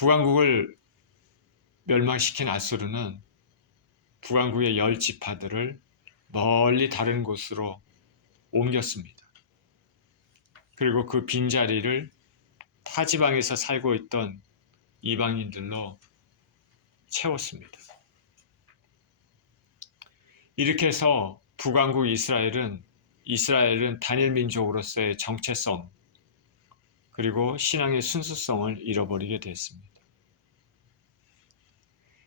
북왕국을 멸망시킨 앗수르는 북왕국의 10지파들을 멀리 다른 곳으로 옮겼습니다. 그리고 그 빈자리를 타 지방에서 살고 있던 이방인들로 채웠습니다. 이렇게 해서 북왕국 이스라엘은 단일 민족으로서의 정체성 그리고 신앙의 순수성을 잃어버리게 됐습니다.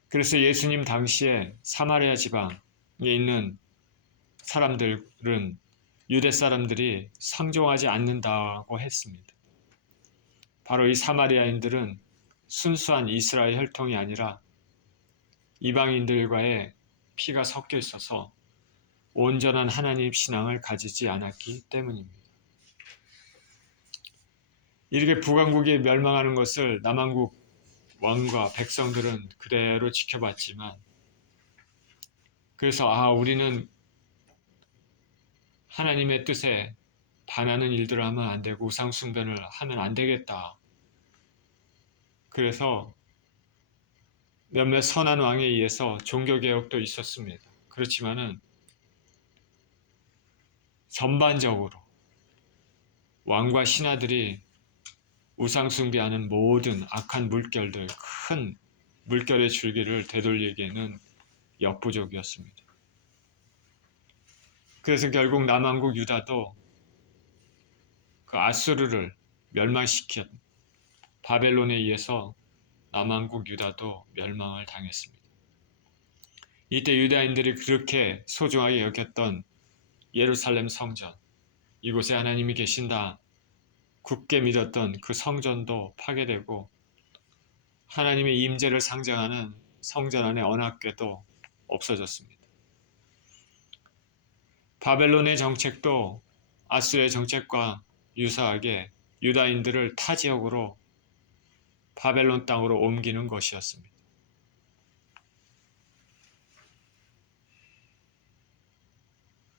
그래서 예수님 당시에 사마리아 지방에 있는 사람들은 유대 사람들이 상종하지 않는다고 했습니다. 바로 이 사마리아인들은 순수한 이스라엘 혈통이 아니라 이방인들과의 피가 섞여 있어서 온전한 하나님 신앙을 가지지 않았기 때문입니다. 이렇게 북왕국이 멸망하는 것을 남왕국 왕과 백성들은 그대로 지켜봤지만, 그래서 우리는 하나님의 뜻에 반하는 일들을 하면 안 되고 우상 숭배를 하면 안 되겠다. 그래서 몇몇 선한 왕에 의해서 종교개혁도 있었습니다. 그렇지만은 전반적으로 왕과 신하들이 우상 숭배하는 모든 악한 물결들, 큰 물결의 줄기를 되돌리기에는 역부족이었습니다. 그래서 결국 남왕국 유다도 그 아수르를 멸망시킨 바벨론에 의해서 남왕국 유다도 멸망을 당했습니다. 이때 유다인들이 그렇게 소중하게 여겼던 예루살렘 성전, 이곳에 하나님이 계신다 굳게 믿었던 그 성전도 파괴되고 하나님의 임재를 상징하는 성전 안의 언약궤도 없어졌습니다. 바벨론의 정책도 아수르의 정책과 유사하게 유다인들을 타 지역으로 바벨론 땅으로 옮기는 것이었습니다.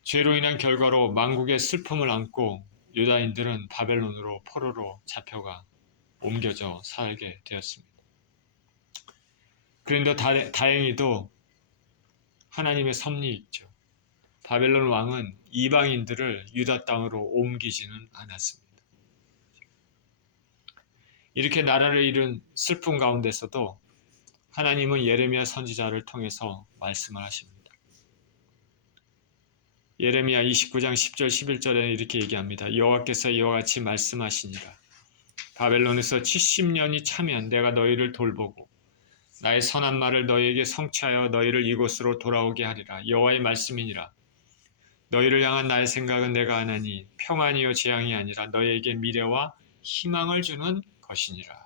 죄로 인한 결과로 만국의 슬픔을 안고 유다인들은 바벨론으로 포로로 잡혀가 옮겨져 살게 되었습니다. 그런데 다행히도 하나님의 섭리 있죠. 바벨론 왕은 이방인들을 유다 땅으로 옮기지는 않았습니다. 이렇게 나라를 잃은 슬픔 가운데서도 하나님은 예레미야 선지자를 통해서 말씀을 하십니다. 예레미야 29장 10절 11절에 이렇게 얘기합니다. 여호와께서 이와 같이 말씀하시니라. 바벨론에서 70년이 차면 내가 너희를 돌보고 나의 선한 말을 너희에게 성취하여 너희를 이곳으로 돌아오게 하리라. 여호와의 말씀이니라. 너희를 향한 나의 생각은 내가 하나니 평안이요 재앙이 아니라 너희에게 미래와 희망을 주는 것이니라.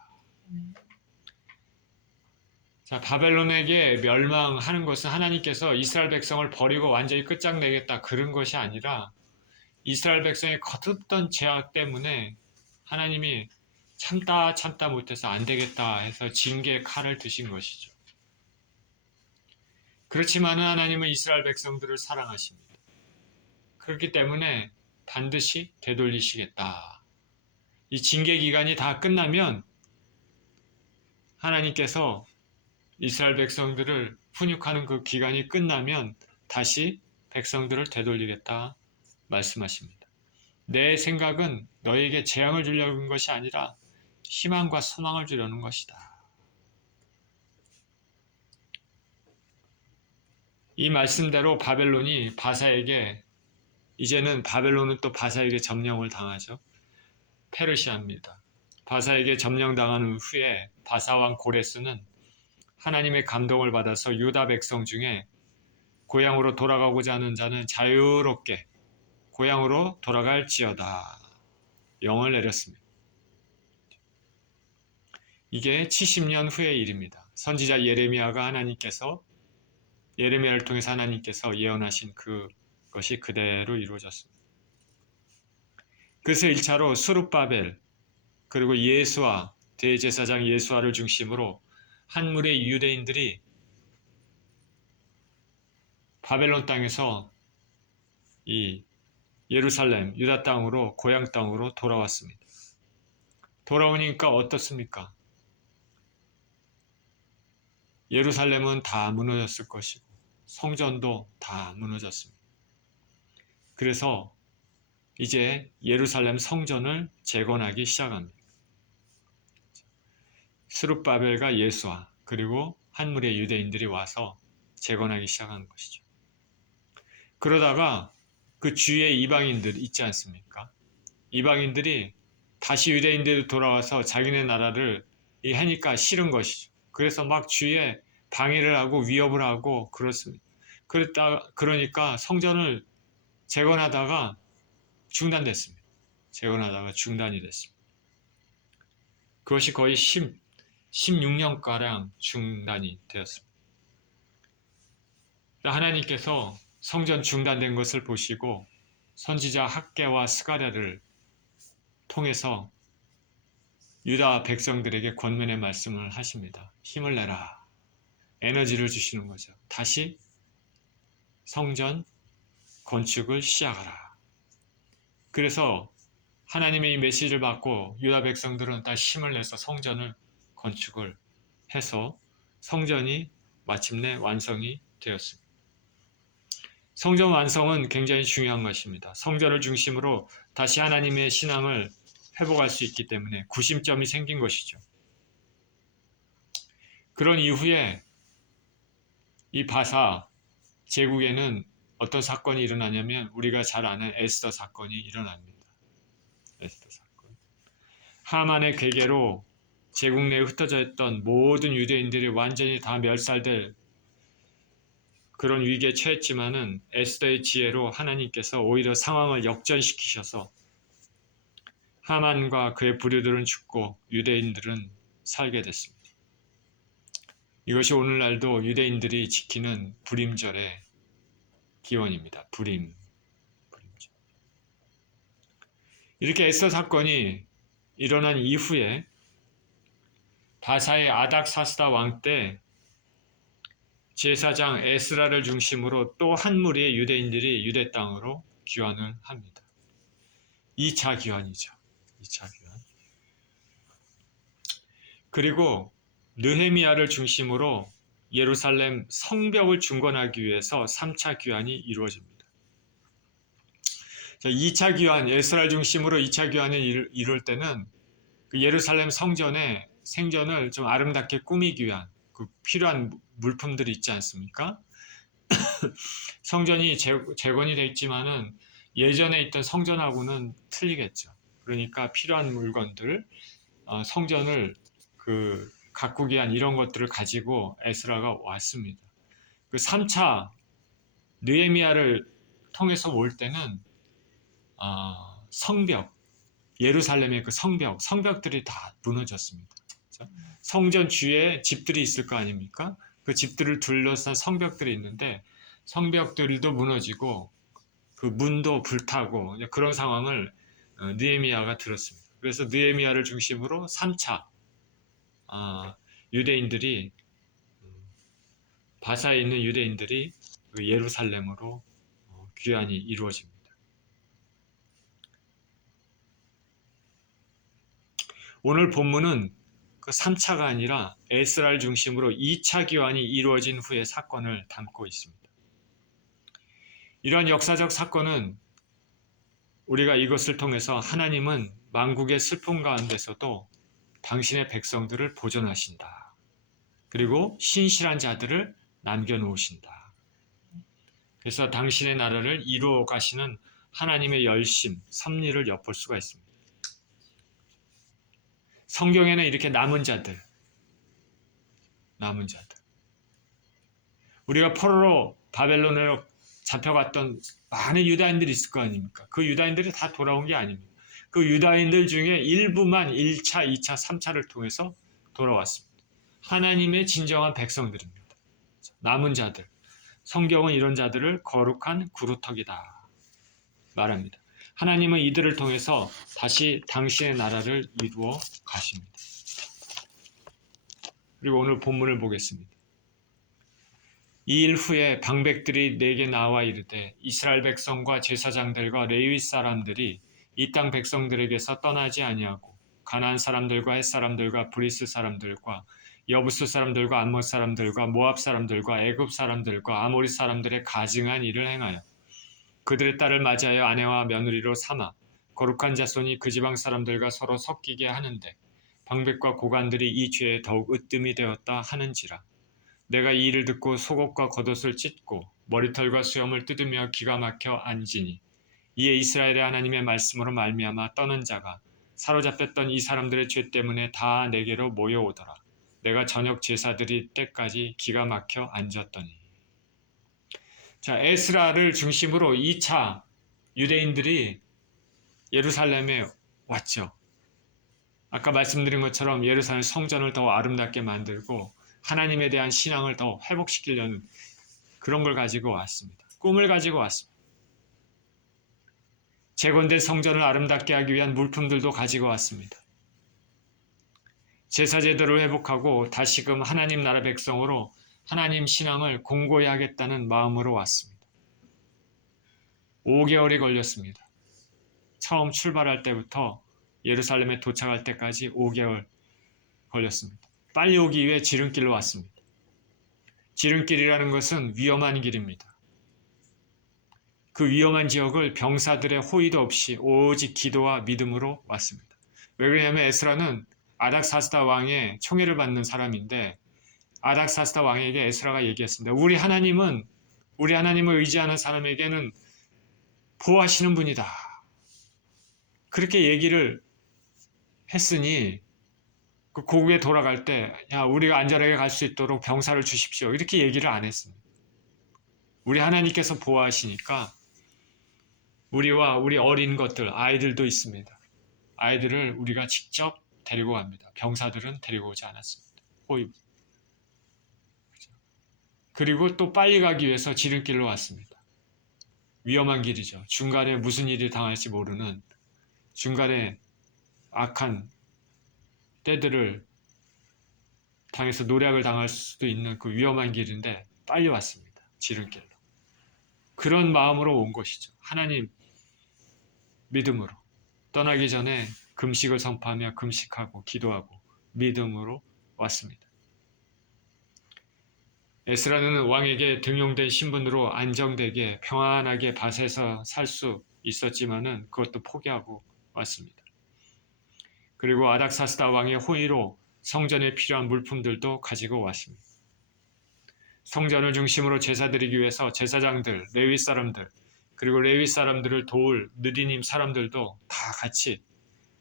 자, 바벨론에게 멸망하는 것은 하나님께서 이스라엘 백성을 버리고 완전히 끝장내겠다 그런 것이 아니라 이스라엘 백성의 거듭던 죄악 때문에 하나님이 참다 못해서 안 되겠다 해서 징계의 칼을 드신 것이죠. 그렇지만은 하나님은 이스라엘 백성들을 사랑하십니다. 그렇기 때문에 반드시 되돌리시겠다. 이 징계 기간이 다 끝나면 하나님께서 이스라엘 백성들을 훈육하는 그 기간이 끝나면 다시 백성들을 되돌리겠다 말씀하십니다. 내 생각은 너에게 재앙을 주려는 것이 아니라 희망과 소망을 주려는 것이다. 이 말씀대로 바벨론이 바사에게, 이제는 바벨론은 또 바사에게 점령을 당하죠. 페르시아입니다. 바사에게 점령당한 후에 바사왕 고레스는 하나님의 감동을 받아서 유다 백성 중에 고향으로 돌아가고자 하는 자는 자유롭게 고향으로 돌아갈지어다 영을 내렸습니다. 이게 70년 후의 일입니다. 선지자 예레미야가 예레미야를 통해서 하나님께서 예언하신 그것이 그대로 이루어졌습니다. 그래서 1차로 수룹바벨 그리고 예수와 대제사장 예수와를 중심으로 한 무리의 유대인들이 바벨론 땅에서 이 예루살렘, 유다 땅으로 고향 땅으로 돌아왔습니다. 돌아오니까 어떻습니까? 예루살렘은 다 무너졌을 것이고 성전도 다 무너졌습니다. 그래서 이제 예루살렘 성전을 재건하기 시작합니다. 스룹바벨과 예수아 그리고 한 무리의 유대인들이 와서 재건하기 시작한 것이죠. 그러다가 그 주위에 이방인들 있지 않습니까? 이방인들이 다시 유대인들이 돌아와서 자기네 나라를 하니까 싫은 것이죠. 그래서 막 주위에 방해를 하고 위협을 하고 그렇습니다. 그러니까 성전을 재건하다가 중단됐습니다. 재건하다가 중단이 됐습니다. 그것이 거의 16년가량 중단이 되었습니다. 하나님께서 성전 중단된 것을 보시고 선지자 학개와 스가랴를 통해서 유다 백성들에게 권면의 말씀을 하십니다. 힘을 내라. 에너지를 주시는 거죠. 다시 성전 건축을 시작하라. 그래서 하나님의 이 메시지를 받고 유다 백성들은 다시 힘을 내서 성전을 건축을 해서 성전이 마침내 완성이 되었습니다. 성전 완성은 굉장히 중요한 것입니다. 성전을 중심으로 다시 하나님의 신앙을 회복할 수 있기 때문에 구심점이 생긴 것이죠. 그런 이후에 이 바사 제국에는 어떤 사건이 일어나냐면 우리가 잘 아는 에스더 사건이 일어납니다. 에스더 사건. 하만의 괴계로 제국 내에 흩어져 있던 모든 유대인들이 완전히 다 멸살될 그런 위기에 처했지만은 에스더의 지혜로 하나님께서 오히려 상황을 역전시키셔서 하만과 그의 부류들은 죽고 유대인들은 살게 됐습니다. 이것이 오늘날도 유대인들이 지키는 불임절의 기원입니다. 불임절. 이렇게 에스더 사건이 일어난 이후에 바사의 아닥사스다 왕 때 제사장 에스라를 중심으로 또 한 무리의 유대인들이 유대 땅으로 귀환을 합니다. 2차 귀환이죠. 2차 귀환. 그리고 느헤미야를 중심으로 예루살렘 성벽을 중건하기 위해서 3차 귀환이 이루어집니다. 2차 귀환, 에스라를 중심으로 2차 귀환을 이룰 때는 그 예루살렘 성전의 생전을 좀 아름답게 꾸미기 위한 그 필요한 물품들이 있지 않습니까? 성전이 재건이 되어 있지만은 예전에 있던 성전하고는 틀리겠죠. 그러니까 필요한 물건들, 성전을 가꾸기 위한 이런 것들을 가지고 에스라가 왔습니다. 그 3차 느헤미야를 통해서 올 때는 성벽, 예루살렘의 그 성벽들이 다 무너졌습니다. 성전 주위에 집들이 있을 거 아닙니까? 그 집들을 둘러싼 성벽들이 있는데 성벽들도 무너지고 그 문도 불타고 그런 상황을 느헤미야가 들었습니다. 그래서 느헤미야를 중심으로 3차 유대인들이 바사에 있는 유대인들이 예루살렘으로 귀환이 이루어집니다. 오늘 본문은 그 3차가 아니라 에스라를 중심으로 2차 귀환이 이루어진 후의 사건을 담고 있습니다. 이러한 역사적 사건은 우리가 이것을 통해서 하나님은 만국의 슬픔 가운데서도 당신의 백성들을 보존하신다. 그리고 신실한 자들을 남겨놓으신다. 그래서 당신의 나라를 이루어 가시는 하나님의 열심, 섭리를 엿볼 수가 있습니다. 성경에는 이렇게 남은 자들. 우리가 포로로 바벨론으로 잡혀갔던 많은 유다인들이 있을 거 아닙니까? 그 유다인들이 다 돌아온 게 아닙니다. 그 유다인들 중에 일부만 1차, 2차, 3차를 통해서 돌아왔습니다. 하나님의 진정한 백성들입니다. 남은 자들. 성경은 이런 자들을 거룩한 구루터기다 말합니다. 하나님은 이들을 통해서 다시 당신의 나라를 이루어 가십니다. 그리고 오늘 본문을 보겠습니다. 이 일 후에 방백들이 내게 나와 이르되 이스라엘 백성과 제사장들과 레위 사람들이 이 땅 백성들에게서 떠나지 아니하고 가나안 사람들과 헷 사람들과 브리스 사람들과 여부스 사람들과 암몬 사람들과 모압 사람들과 애굽 사람들과 아모리 사람들의 가증한 일을 행하여 그들의 딸을 맞이하여 아내와 며느리로 삼아 거룩한 자손이 그 지방 사람들과 서로 섞이게 하는데 방백과 고관들이 이 죄에 더욱 으뜸이 되었다 하는지라. 내가 이 일을 듣고 속옷과 겉옷을 찢고 머리털과 수염을 뜯으며 기가 막혀 앉으니 이에 이스라엘의 하나님의 말씀으로 말미암아 떠는 자가 사로잡혔던 이 사람들의 죄 때문에 다 내게로 모여오더라. 내가 저녁 제사 드릴 때까지 기가 막혀 앉았더니. 자, 에스라를 중심으로 2차 유대인들이 예루살렘에 왔죠. 아까 말씀드린 것처럼 예루살렘 성전을 더 아름답게 만들고 하나님에 대한 신앙을 더 회복시키려는 그런 걸 가지고 왔습니다. 꿈을 가지고 왔습니다. 재건된 성전을 아름답게 하기 위한 물품들도 가지고 왔습니다. 제사 제도를 회복하고 다시금 하나님 나라 백성으로 하나님 신앙을 공고히 하겠다는 마음으로 왔습니다. 5개월이 걸렸습니다. 처음 출발할 때부터 예루살렘에 도착할 때까지 5개월 걸렸습니다. 빨리 오기 위해 지름길로 왔습니다. 지름길이라는 것은 위험한 길입니다. 그 위험한 지역을 병사들의 호의도 없이 오직 기도와 믿음으로 왔습니다. 왜 그러냐면 에스라는 아닥사스다 왕의 총애를 받는 사람인데 아닥사스다 왕에게 에스라가 얘기했습니다. 우리 하나님을 의지하는 사람에게는 보호하시는 분이다. 그렇게 얘기를 했으니 그 고국에 돌아갈 때 야, 우리가 안전하게 갈 수 있도록 병사를 주십시오. 이렇게 얘기를 안 했습니다. 우리 하나님께서 보호하시니까 우리와 우리 어린 것들, 아이들도 있습니다. 아이들을 우리가 직접 데리고 갑니다. 병사들은 데리고 오지 않았습니다. 호위. 그리고 또 빨리 가기 위해서 지름길로 왔습니다. 위험한 길이죠. 중간에 무슨 일이 당할지 모르는 중간에 악한 때들을 당해서 노략을 당할 수도 있는 그 위험한 길인데 빨리 왔습니다. 지름길로. 그런 마음으로 온 것이죠. 하나님 믿음으로. 떠나기 전에 금식을 선포하며 금식하고 기도하고 믿음으로 왔습니다. 에스라는 왕에게 등용된 신분으로 안정되게 평안하게 밭에서 살 수 있었지만은 그것도 포기하고 왔습니다. 그리고 아닥사스다 왕의 호의로 성전에 필요한 물품들도 가지고 왔습니다. 성전을 중심으로 제사 드리기 위해서 제사장들, 레위 사람들, 그리고 레위 사람들을 도울 느디님 사람들도 다 같이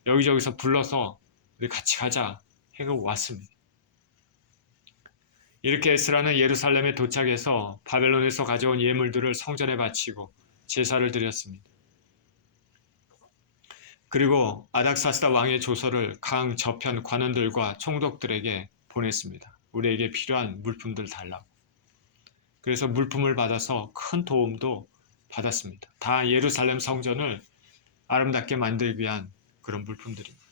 여기저기서 불러서 우리 같이 가자 해고 왔습니다. 이렇게 에스라는 예루살렘에 도착해서 바벨론에서 가져온 예물들을 성전에 바치고 제사를 드렸습니다. 그리고 아닥사스다 왕의 조서를 강 저편 관원들과 총독들에게 보냈습니다. 우리에게 필요한 물품들 달라고. 그래서 물품을 받아서 큰 도움도 받았습니다. 다 예루살렘 성전을 아름답게 만들기 위한 그런 물품들입니다.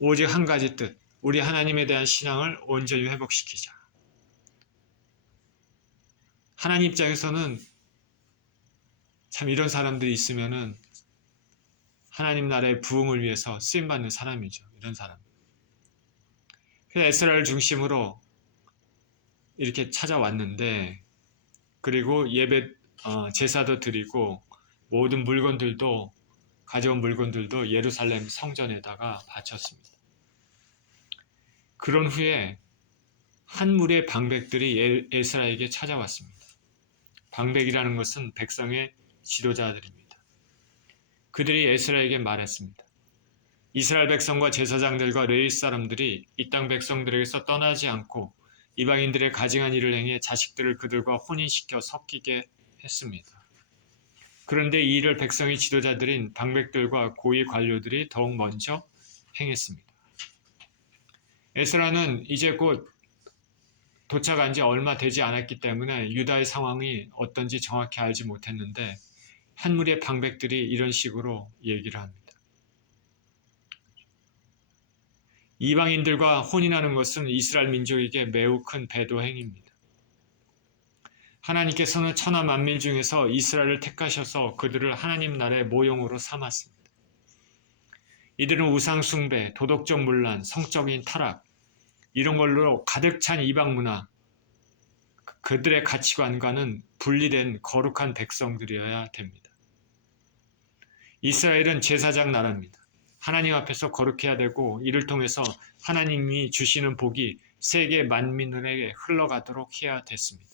오직 한 가지 뜻, 우리 하나님에 대한 신앙을 온전히 회복시키자. 하나님 입장에서는 참 이런 사람들이 있으면은 하나님 나라의 부흥을 위해서 쓰임받는 사람이죠. 이런 사람. 그래서 에스라를 중심으로 이렇게 찾아왔는데 그리고 제사도 드리고 모든 물건들도 가져온 물건들도 예루살렘 성전에다가 바쳤습니다. 그런 후에 한 무리의 방백들이 에스라에게 찾아왔습니다. 방백이라는 것은 백성의 지도자들입니다. 그들이 에스라에게 말했습니다. 이스라엘 백성과 제사장들과 레위 사람들이 이 땅 백성들에게서 떠나지 않고 이방인들의 가증한 일을 행해 자식들을 그들과 혼인시켜 섞이게 했습니다. 그런데 이 일을 백성의 지도자들인 방백들과 고위 관료들이 더욱 먼저 행했습니다. 에스라는 이제 곧 도착한 지 얼마 되지 않았기 때문에 유다의 상황이 어떤지 정확히 알지 못했는데 한 무리의 방백들이 이런 식으로 얘기를 합니다. 이방인들과 혼인하는 것은 이스라엘 민족에게 매우 큰 배도 행위입니다. 하나님께서는 천하 만민 중에서 이스라엘을 택하셔서 그들을 하나님 나라의 모형으로 삼았습니다. 이들은 우상 숭배, 도덕적 문란, 성적인 타락, 이런 걸로 가득 찬 이방 문화, 그들의 가치관과는 분리된 거룩한 백성들이어야 됩니다. 이스라엘은 제사장 나라입니다. 하나님 앞에서 거룩해야 되고 이를 통해서 하나님이 주시는 복이 세계 만민들에게 흘러가도록 해야 됐습니다.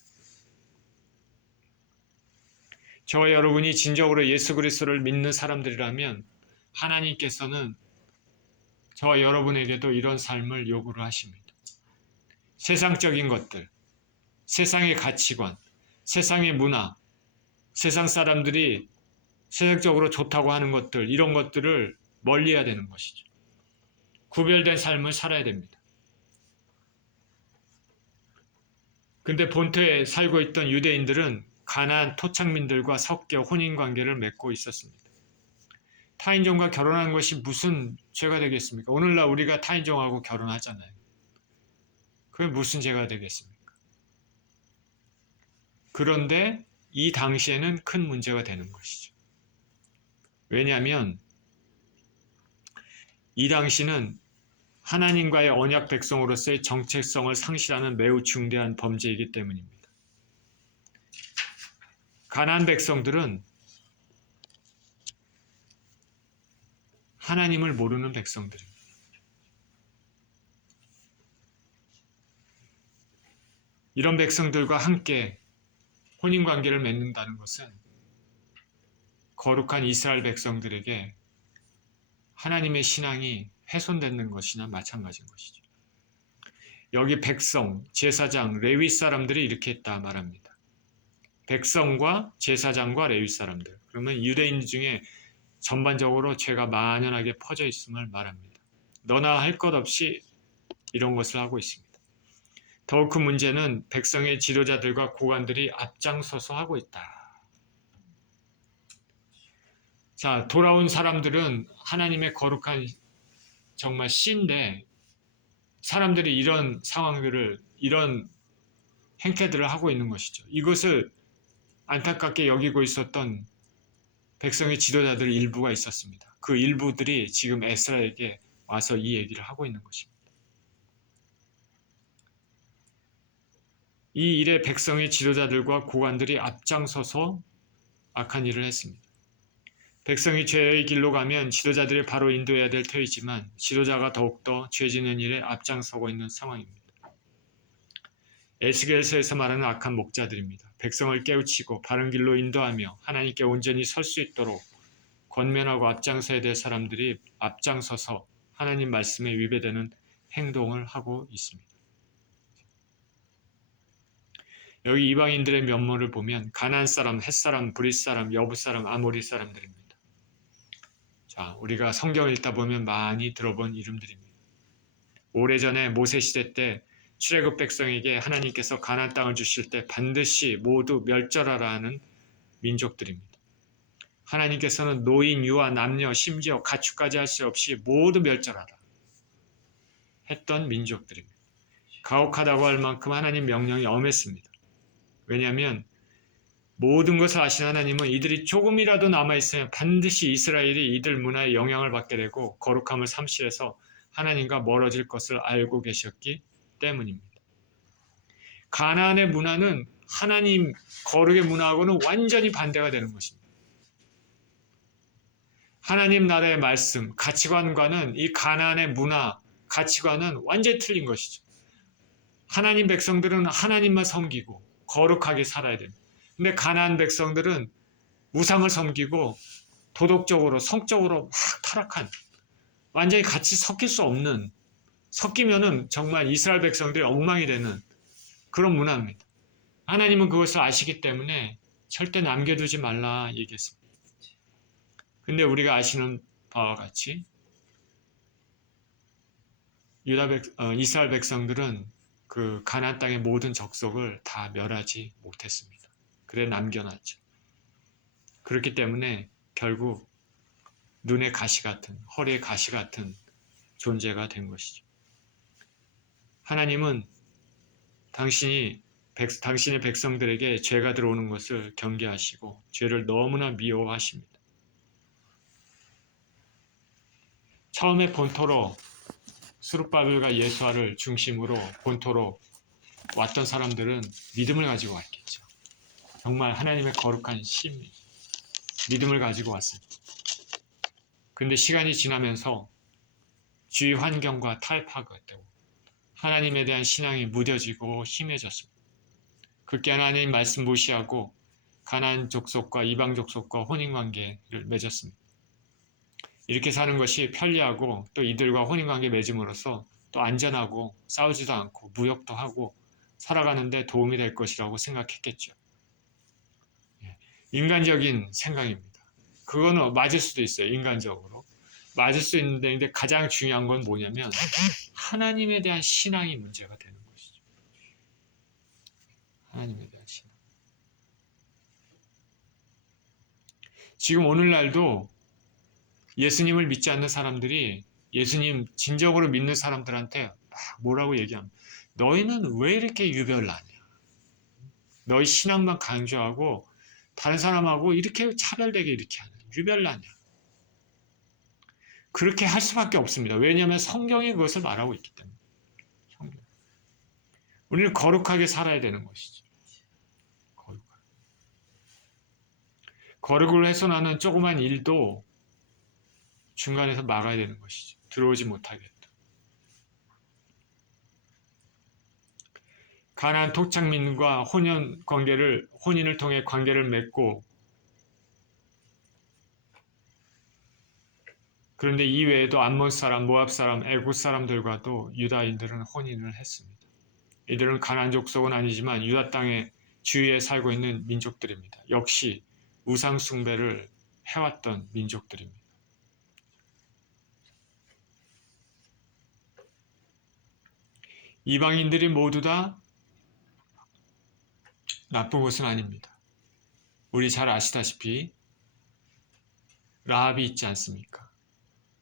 저와 여러분이 진정으로 예수 그리스도를 믿는 사람들이라면 하나님께서는 저와 여러분에게도 이런 삶을 요구를 하십니다. 세상적인 것들, 세상의 가치관, 세상의 문화, 세상 사람들이 세상적으로 좋다고 하는 것들, 이런 것들을 멀리해야 되는 것이죠. 구별된 삶을 살아야 됩니다. 근데 본토에 살고 있던 유대인들은 가나안 토착민들과 섞여 혼인관계를 맺고 있었습니다. 타인종과 결혼하는 것이 무슨 죄가 되겠습니까? 오늘날 우리가 타인종하고 결혼하잖아요. 그게 무슨 죄가 되겠습니까? 그런데 이 당시에는 큰 문제가 되는 것이죠. 왜냐하면 이 당시는 하나님과의 언약 백성으로서의 정체성을 상실하는 매우 중대한 범죄이기 때문입니다. 가나안 백성들은 하나님을 모르는 백성들입니다. 이런 백성들과 함께 혼인관계를 맺는다는 것은 거룩한 이스라엘 백성들에게 하나님의 신앙이 훼손되는 것이나 마찬가지인 것이죠. 여기 백성, 제사장, 레위 사람들이 이렇게 했다 말합니다. 백성과 제사장과 레위 사람들. 그러면 유대인 중에 전반적으로 죄가 만연하게 퍼져 있음을 말합니다. 너나 할 것 없이 이런 것을 하고 있습니다. 더욱 큰 문제는 백성의 지도자들과 고관들이 앞장서서 하고 있다. 자, 돌아온 사람들은 하나님의 거룩한 정말 씨인데 사람들이 이런 상황들을, 이런 행태들을 하고 있는 것이죠. 이것을 안타깝게 여기고 있었던 백성의 지도자들 일부가 있었습니다. 그 일부들이 지금 에스라에게 와서 이 얘기를 하고 있는 것입니다. 이 일에 백성의 지도자들과 고관들이 앞장서서 악한 일을 했습니다. 백성이 죄의 길로 가면 지도자들이 바로 인도해야 될 터이지만 지도자가 더욱더 죄 짓는 일에 앞장서고 있는 상황입니다. 에스겔서에서 말하는 악한 목자들입니다. 백성을 깨우치고 바른 길로 인도하며 하나님께 온전히 설 수 있도록 권면하고 앞장서야 될 사람들이 앞장서서 하나님 말씀에 위배되는 행동을 하고 있습니다. 여기 이방인들의 면모를 보면 가나안 사람, 헷 사람, 브릿 사람, 여부 사람, 아모리 사람들입니다. 자, 우리가 성경 읽다 보면 많이 들어본 이름들입니다. 오래전에 모세 시대 때 출애굽 백성에게 하나님께서 가나안 땅을 주실 때 반드시 모두 멸절하라 하는 민족들입니다. 하나님께서는 노인, 유아, 남녀, 심지어 가축까지 할 수 없이 모두 멸절하라 했던 민족들입니다. 가혹하다고 할 만큼 하나님 명령이 엄했습니다. 왜냐하면 모든 것을 아신 하나님은 이들이 조금이라도 남아있으면 반드시 이스라엘이 이들 문화에 영향을 받게 되고 거룩함을 상실해서 하나님과 멀어질 것을 알고 계셨기 때문입니다. 가나안의 문화는 하나님 거룩의 문화하고는 완전히 반대가 되는 것입니다. 하나님 나라의 말씀, 가치관과는 이 가나안의 문화, 가치관은 완전히 틀린 것이죠. 하나님 백성들은 하나님만 섬기고 거룩하게 살아야 됩니다. 근데 가나안 백성들은 우상을 섬기고 도덕적으로, 성적으로 막 타락한, 완전히 같이 섞일 수 없는, 섞이면은 정말 이스라엘 백성들이 엉망이 되는 그런 문화입니다. 하나님은 그것을 아시기 때문에 절대 남겨두지 말라 얘기했습니다. 근데 우리가 아시는 바와 같이 이스라엘 백성들은 그 가나안 땅의 모든 적석을 다 멸하지 못했습니다. 그래 남겨놨죠. 그렇기 때문에 결국 눈에 가시 같은, 허리에 가시 같은 존재가 된 것이죠. 하나님은 당신의 백성들에게 죄가 들어오는 것을 경계하시고 죄를 너무나 미워하십니다. 처음에 본토로 스룹바벨과 예수아를 중심으로 본토로 왔던 사람들은 믿음을 가지고 왔겠죠. 정말 하나님의 거룩한 심, 믿음을 가지고 왔습니다. 근데 시간이 지나면서 주위 환경과 타협하게 되고 하나님에 대한 신앙이 무뎌지고 심해졌습니다. 그렇게 하나님 말씀 무시하고 가나안 족속과 이방 족속과 혼인관계를 맺었습니다. 이렇게 사는 것이 편리하고 또 이들과 혼인관계 맺음으로써 또 안전하고 싸우지도 않고 무역도 하고 살아가는데 도움이 될 것이라고 생각했겠죠. 인간적인 생각입니다. 그거는 맞을 수도 있어요. 인간적으로. 맞을 수 있는데 근데 가장 중요한 건 뭐냐면 하나님에 대한 신앙이 문제가 되는 것이죠. 하나님에 대한 신앙. 지금 오늘날도 예수님을 믿지 않는 사람들이 예수님 진정으로 믿는 사람들한테 막 뭐라고 얘기합니다. 너희는 왜 이렇게 유별나냐? 너희 신앙만 강조하고 다른 사람하고 이렇게 차별되게 이렇게 하냐? 유별나냐? 그렇게 할 수밖에 없습니다. 왜냐하면 성경이 그것을 말하고 있기 때문에. 성경. 우리는 거룩하게 살아야 되는 것이죠. 거룩을 훼손하는 조그만 일도 중간에서 막아야 되는 것이죠. 들어오지 못하게. 가나안 토착민과 혼인을 통해 관계를 맺고 그런데 이외에도 암몬 사람, 모압 사람, 애굽 사람들과도 유다인들은 혼인을 했습니다. 이들은 가나안 족속은 아니지만 유다 땅의 주위에 살고 있는 민족들입니다. 역시 우상 숭배를 해왔던 민족들입니다. 이방인들이 모두 다 나쁜 것은 아닙니다. 우리 잘 아시다시피 라합이 있지 않습니까?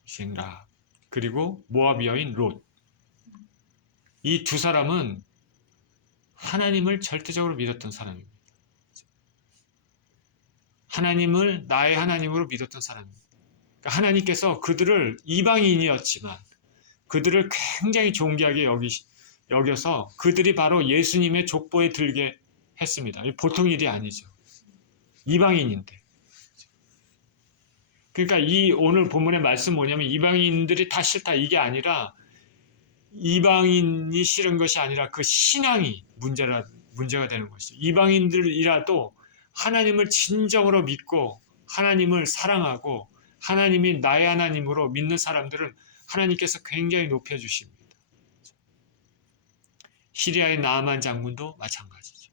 신 라합. 그리고 모압 여인 롯. 이 두 사람은 하나님을 절대적으로 믿었던 사람입니다. 하나님을 나의 하나님으로 믿었던 사람입니다. 그러니까 하나님께서 그들을 이방인이었지만 그들을 굉장히 존귀하게 여겨서 그들이 바로 예수님의 족보에 들게 했습니다. 보통 일이 아니죠. 이방인인데. 그러니까 이 오늘 본문의 말씀 뭐냐면 이방인들이 다 싫다 이게 아니라 이방인이 싫은 것이 아니라 그 신앙이 문제가 되는 것이죠. 이방인들이라도 하나님을 진정으로 믿고 하나님을 사랑하고 하나님이 나의 하나님으로 믿는 사람들은 하나님께서 굉장히 높여주십니다. 시리아의 나아만 장군도 마찬가지죠.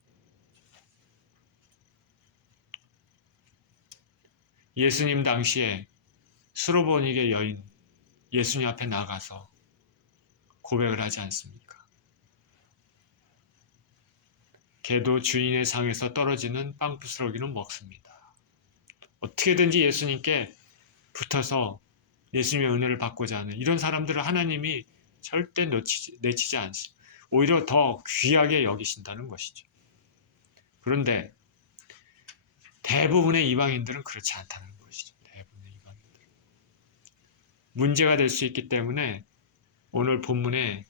예수님 당시에 수로보니게 여인 예수님 앞에 나가서 고백을 하지 않습니까? 개도 주인의 상에서 떨어지는 빵부스러기는 먹습니다. 어떻게든지 예수님께 붙어서 예수님의 은혜를 받고자 하는 이런 사람들을 하나님이 절대 내치지 않습니다. 오히려 더 귀하게 여기신다는 것이죠. 그런데 대부분의 이방인들은 그렇지 않다는 것이죠. 대부분의 이방인들. 문제가 될 수 있기 때문에 오늘 본문에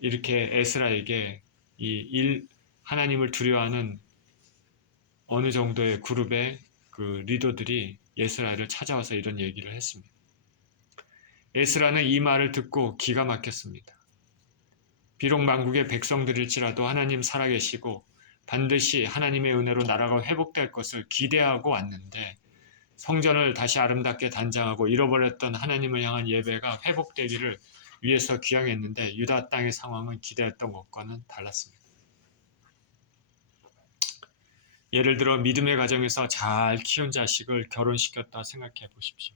이렇게 에스라에게 하나님을 두려워하는 어느 정도의 그룹의 그 리더들이 에스라를 찾아와서 이런 얘기를 했습니다. 에스라는 이 말을 듣고 기가 막혔습니다. 비록 만국의 백성들일지라도 하나님 살아계시고 반드시 하나님의 은혜로 나라가 회복될 것을 기대하고 왔는데 성전을 다시 아름답게 단장하고 잃어버렸던 하나님을 향한 예배가 회복되기를 위해서 귀향했는데 유다 땅의 상황은 기대했던 것과는 달랐습니다. 예를 들어 믿음의 가정에서 잘 키운 자식을 결혼시켰다 생각해 보십시오.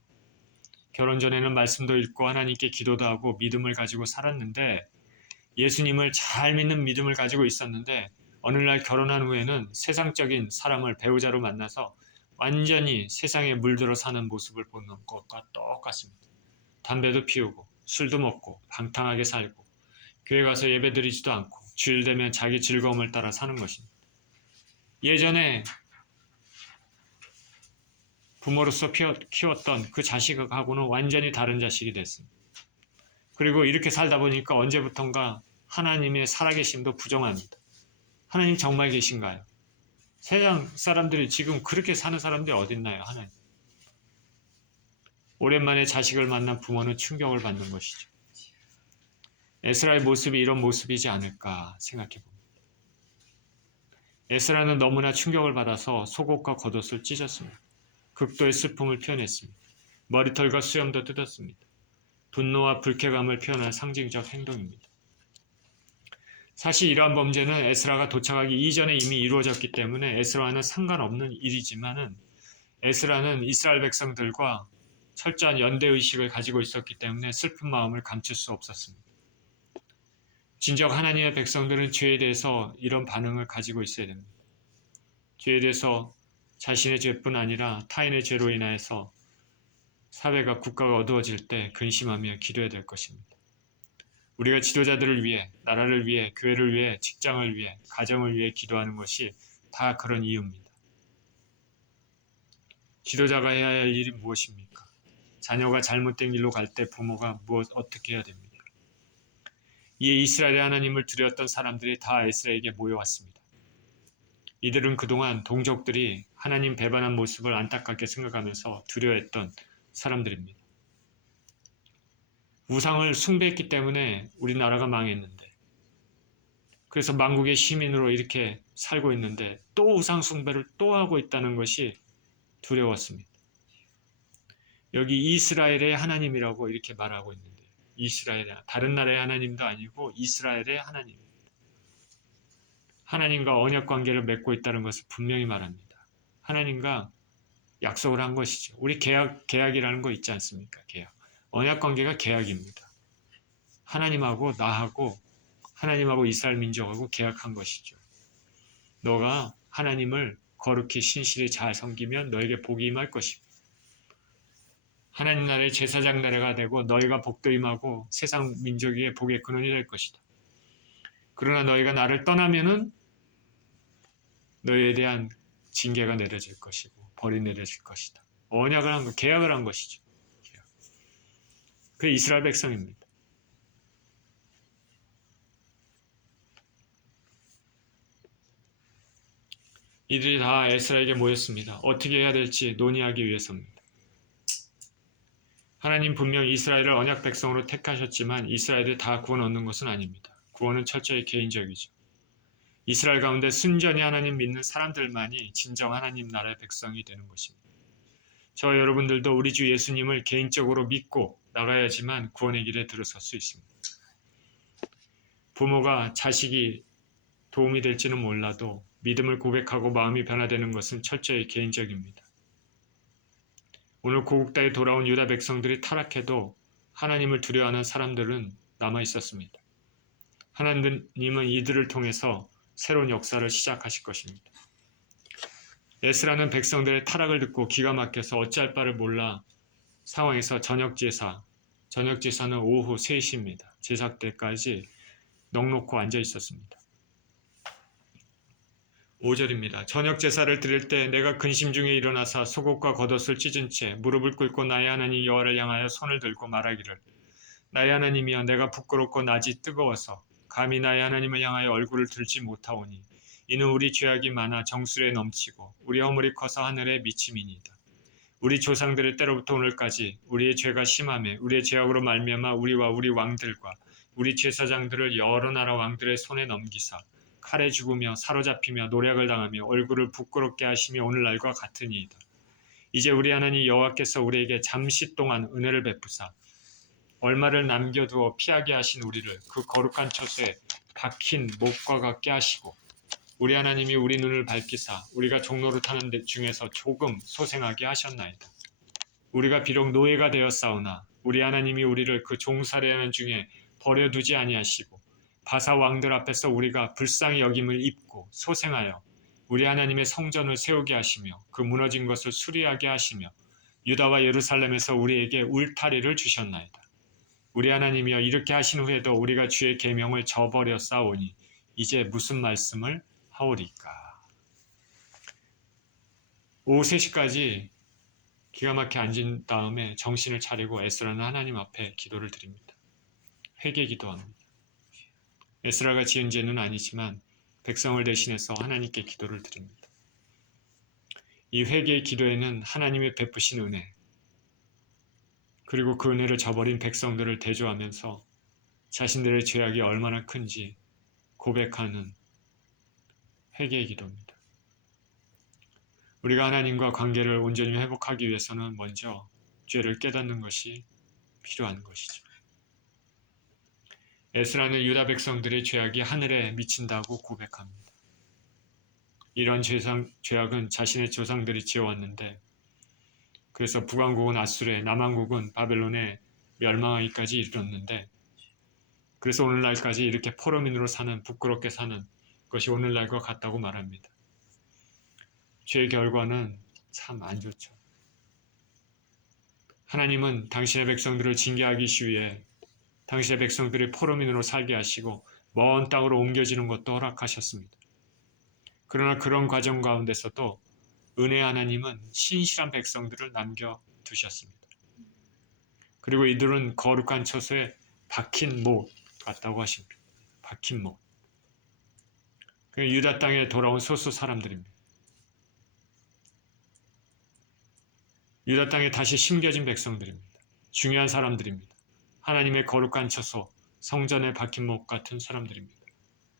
결혼 전에는 말씀도 읽고 하나님께 기도도 하고 믿음을 가지고 살았는데 예수님을 잘 믿는 믿음을 가지고 있었는데 어느 날 결혼한 후에는 세상적인 사람을 배우자로 만나서 완전히 세상에 물들어 사는 모습을 보는 것과 똑같습니다. 담배도 피우고 술도 먹고 방탕하게 살고 교회 가서 예배드리지도 않고 주일 되면 자기 즐거움을 따라 사는 것입니다. 예전에 부모로서 키웠던 그 자식하고는 완전히 다른 자식이 됐습니다. 그리고 이렇게 살다 보니까 언제부턴가 하나님의 살아계심도 부정합니다. 하나님 정말 계신가요? 세상 사람들이 지금 그렇게 사는 사람들이 어딨나요? 하나님. 오랜만에 자식을 만난 부모는 충격을 받는 것이죠. 에스라의 모습이 이런 모습이지 않을까 생각해 봅니다. 에스라는 너무나 충격을 받아서 속옷과 겉옷을 찢었습니다. 극도의 슬픔을 표현했습니다. 머리털과 수염도 뜯었습니다. 분노와 불쾌감을 표현한 상징적 행동입니다. 사실 이러한 범죄는 에스라가 도착하기 이전에 이미 이루어졌기 때문에 에스라와는 상관없는 일이지만은 에스라는 이스라엘 백성들과 철저한 연대의식을 가지고 있었기 때문에 슬픈 마음을 감출 수 없었습니다. 진정 하나님의 백성들은 죄에 대해서 이런 반응을 가지고 있어야 됩니다. 죄에 대해서 자신의 죄뿐 아니라 타인의 죄로 인하여서 사회가 국가가 어두워질 때 근심하며 기도해야 될 것입니다. 우리가 지도자들을 위해, 나라를 위해, 교회를 위해, 직장을 위해, 가정을 위해 기도하는 것이 다 그런 이유입니다. 지도자가 해야 할 일이 무엇입니까? 자녀가 잘못된 길로 갈 때 부모가 어떻게 해야 됩니까? 이에 이스라엘의 하나님을 두려웠던 사람들이 다 에스라에게 모여왔습니다. 이들은 그동안 동족들이 하나님 배반한 모습을 안타깝게 생각하면서 두려워했던 사람들입니다. 우상을 숭배했기 때문에 우리나라가 망했는데, 그래서 만국의 시민으로 이렇게 살고 있는데 또 우상 숭배를 또 하고 있다는 것이 두려웠습니다. 여기 이스라엘의 하나님이라고 이렇게 말하고 있는데, 이스라엘의, 다른 나라의 하나님도 아니고 이스라엘의 하나님입니다. 하나님과 언약 관계를 맺고 있다는 것을 분명히 말합니다. 하나님과 약속을 한 것이죠. 우리 계약이라는 거 있지 않습니까? 계약. 언약 관계가 계약입니다. 하나님하고 나하고 하나님하고 이스라엘 민족하고 계약한 것이죠. 너가 하나님을 거룩히 신실히 잘 섬기면 너에게 복이 임할 것이고, 하나님 나라의 제사장 나라가 되고 너희가 복도 임하고 세상 민족에게 복의 근원이 될 것이다. 그러나 너희가 나를 떠나면은 너희에 대한 징계가 내려질 것이고 벌이 내려질 것이다. 언약을 한 것, 계약을 한 것이죠. 그게 이스라엘 백성입니다. 이들이 다 에스라에게 모였습니다. 어떻게 해야 될지 논의하기 위해서입니다. 하나님 분명 이스라엘을 언약 백성으로 택하셨지만 이스라엘을 다 구원 얻는 것은 아닙니다. 구원은 철저히 개인적이죠. 이스라엘 가운데 순전히 하나님 믿는 사람들만이 진정 하나님 나라의 백성이 되는 것입니다. 저와 여러분들도 우리 주 예수님을 개인적으로 믿고 나가야지만 구원의 길에 들어설 수 있습니다. 부모가 자식이 도움이 될지는 몰라도 믿음을 고백하고 마음이 변화되는 것은 철저히 개인적입니다. 오늘 고국 땅에 돌아온 유다 백성들이 타락해도 하나님을 두려워하는 사람들은 남아 있었습니다. 하나님은 이들을 통해서 새로운 역사를 시작하실 것입니다. 에스라는 백성들의 타락을 듣고 기가 막혀서 어찌할 바를 몰라 상황에서 저녁제사는 오후 3시입니다. 제사 때까지 넋놓고 앉아 있었습니다. 5절입니다. 저녁 제사를 드릴 때 내가 근심 중에 일어나서 속옷과 겉옷을 찢은 채 무릎을 꿇고 나의 하나님 여호와를 향하여 손을 들고 말하기를, 나의 하나님이여, 내가 부끄럽고 낯이 뜨거워서 감히 나의 하나님을 향하여 얼굴을 들지 못하오니 이는 우리 죄악이 많아 정수리에 넘치고 우리 허물이 커서 하늘에 미침이니이다. 우리 조상들의 때로부터 오늘까지 우리의 죄가 심하매 우리의 죄악으로 말미암아 우리와 우리 왕들과 우리 제사장들을 여러 나라 왕들의 손에 넘기사 칼에 죽으며 사로잡히며 노략을 당하며 얼굴을 부끄럽게 하시며 오늘날과 같으니이다. 이제 우리 하나님 여호와께서 우리에게 잠시 동안 은혜를 베푸사 얼마를 남겨두어 피하게 하신 우리를 그 거룩한 처소에 박힌 목과 같게 하시고 우리 하나님이 우리 눈을 밝히사 우리가 종로를 타는 데 중에서 조금 소생하게 하셨나이다. 우리가 비록 노예가 되었사오나 우리 하나님이 우리를 그 종살이하는 중에 버려두지 아니하시고 바사 왕들 앞에서 우리가 불쌍히 여김을 입고 소생하여 우리 하나님의 성전을 세우게 하시며 그 무너진 것을 수리하게 하시며 유다와 예루살렘에서 우리에게 울타리를 주셨나이다. 우리 하나님이여, 이렇게 하신 후에도 우리가 주의 계명을 저버려 싸우니 이제 무슨 말씀을 하오리까. 오후 3시까지 기가 막히게 앉은 다음에 정신을 차리고 에스라는 하나님 앞에 기도를 드립니다. 회개 기도합니다. 에스라가 지은 죄는 아니지만 백성을 대신해서 하나님께 기도를 드립니다. 이 회개의 기도에는 하나님의 베푸신 은혜, 그리고 그 은혜를 저버린 백성들을 대조하면서 자신들의 죄악이 얼마나 큰지 고백하는 회개의 기도입니다. 우리가 하나님과 관계를 온전히 회복하기 위해서는 먼저 죄를 깨닫는 것이 필요한 것이죠. 에스라는 유다 백성들의 죄악이 하늘에 미친다고 고백합니다. 이런 죄악은 자신의 조상들이 지어왔는데, 그래서 북왕국은 아수르에, 남왕국은 바벨론에 멸망하기까지 이르렀는데, 그래서 오늘날까지 이렇게 포로민으로 사는, 부끄럽게 사는 것이 오늘날과 같다고 말합니다. 죄의 결과는 참 안 좋죠. 하나님은 당신의 백성들을 징계하기 위해 당신의 백성들이 포로민으로 살게 하시고 먼 땅으로 옮겨지는 것도 허락하셨습니다. 그러나 그런 과정 가운데서도 은혜 하나님은 신실한 백성들을 남겨두셨습니다. 그리고 이들은 거룩한 처소에 박힌 못 같다고 하십니다. 박힌 못. 유다 땅에 돌아온 소수 사람들입니다. 유다 땅에 다시 심겨진 백성들입니다. 중요한 사람들입니다. 하나님의 거룩한 처소, 성전에 박힌 못 같은 사람들입니다.